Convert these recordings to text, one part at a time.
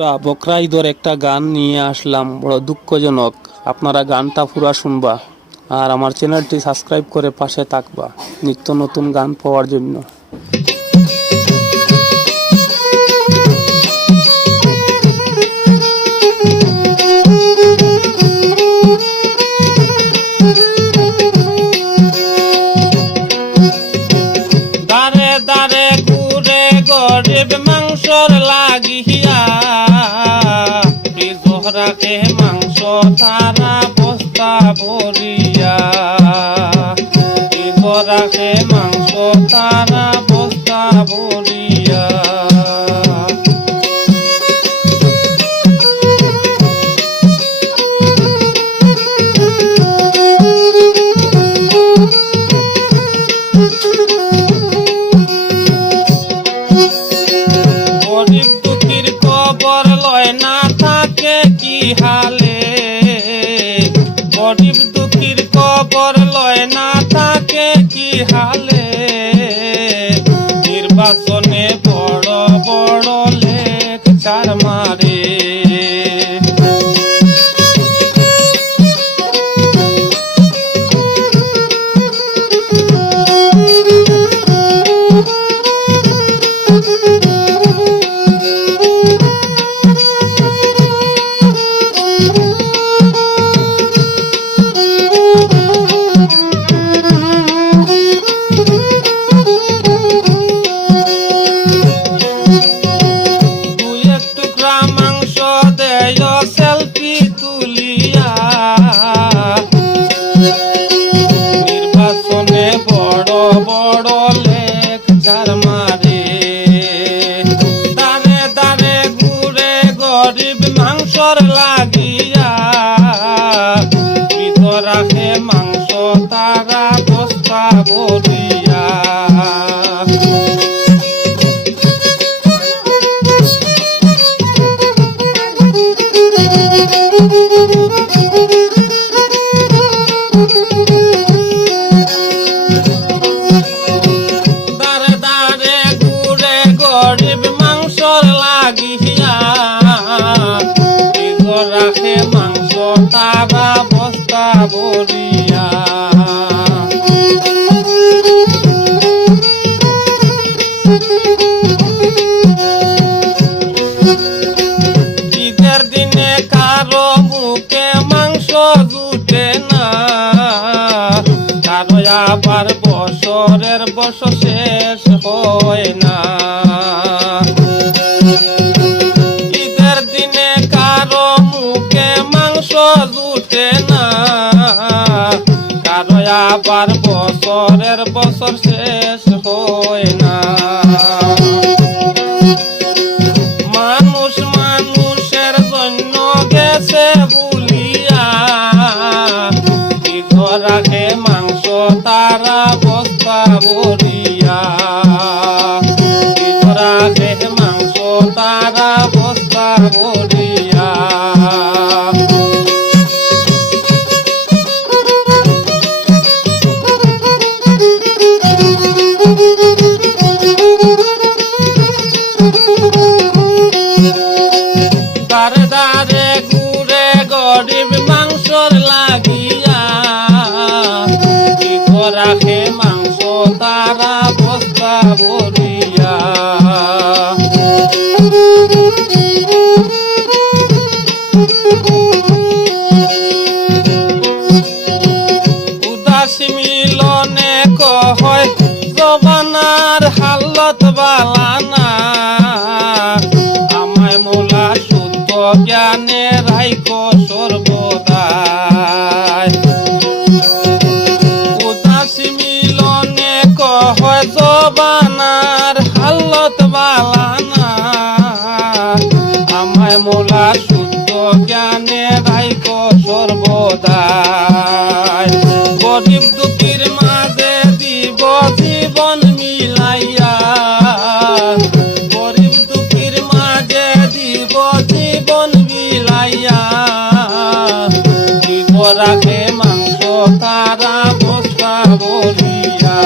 বকরা ঈদের একটা গান নিয়ে আসলাম, বড় দুঃখজনক। আপনারা গানটা পুরা শুনবা আর আমার চ্যানেলটি সাবস্ক্রাইব করে পাশে থাকবা নিত্য নতুন গান পাওয়ার জন্য। দারে দারে ঘুরে গরিব মাংসর লাগিয়া রাখে মাংস তারা বস্তা ভরিয়া, রাখে মাংস তারা বস্তা ভরিয়া। গরিব দুঃখীর খবর লয় না থাকে কি হালে, গরিব দুঃখীর খবর লয় না থাকে কি হালে। নির্বাচনে বড় বড় লেকচার মারে, সেলফি তুলিয়া। নির্বাচনে বড় বড় লেকচার মারে, দাঁড়ে দাঁড়ে ঘুরে গরিব মাংসর লাগিয়া। রাখে মাংস তারা বস্তা ভরিয়া। দাঁড়ে দাঁড়ে ঘুরে গরিব মাংসর লাগিয়া। রাখে মাংস তারা বস্তা ভরিয়া। ঈদের দিনে কারো মুখে মাংস জুটে না, কারো আবার বছরের বছর শেষ হয় না। ঈদের দিনে কারো মুখে মাংস জুটে না, কারো আবার বছরের বছর শেষ হয় না। মানুষ মানুষের জন্য গেছে ভুলিয়া। রাখে মাংস তারা বস্তা ভরিয়া, রাখে মাংস তারা বস্তা ভরিয়া। দাঁড়ে দাঁড়ে ঘুরে গরিব মাংসর লাগিয়া। রাখে মাংস তারা বস্তা ভরিয়া। উদাসী মিলনে কয় জবানার হালত বালানা। আমায় মোলা শুদ্ধ জ্ঞানে রাইখো সর্বদাই। উদাসী মিলনে কয় জবানার হালত বালানা। আমায় মোলা শুদ্ধ জ্ঞানে রাইখো সর্বদাই। গরিব দুঃখীর মাঝে দিব জীবন মিলাইয়া। গরিব দুঃখীর মাঝে দিব জীবন মিলাইয়া। রাখে মাংস তারা বস্তা ভরিয়া।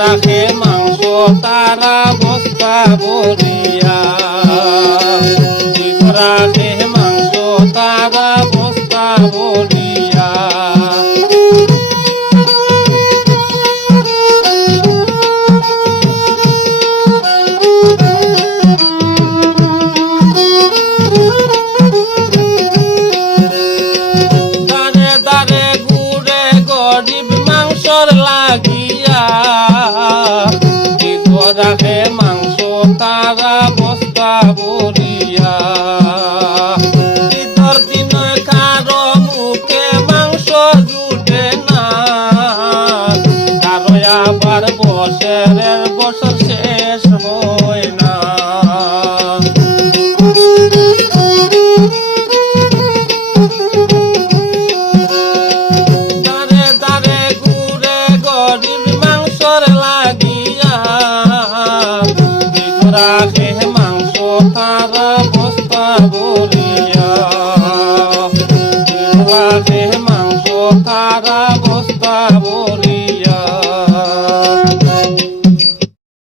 রাখে মাংস তারা বস্তা ভরিয়া, রাখে মাংস তারা বস্তা ভরিয়া। দারে দারে ঘুরে গরিব মাংসর লাগিয়া, রাখে মাংস তারা বস্তা ভরিয়া। ঈদের দিন কারো মুখে মাংস জুটে না, কারো আবার বছরের বছর শেষ হয় না। দারে দারে ঘুরে গরিব মাংসর লাগিয়া, রাখে মাংস তারা বস্তা ভরিয়া, রাখে মাংস তারা বস্তা ভরিয়া।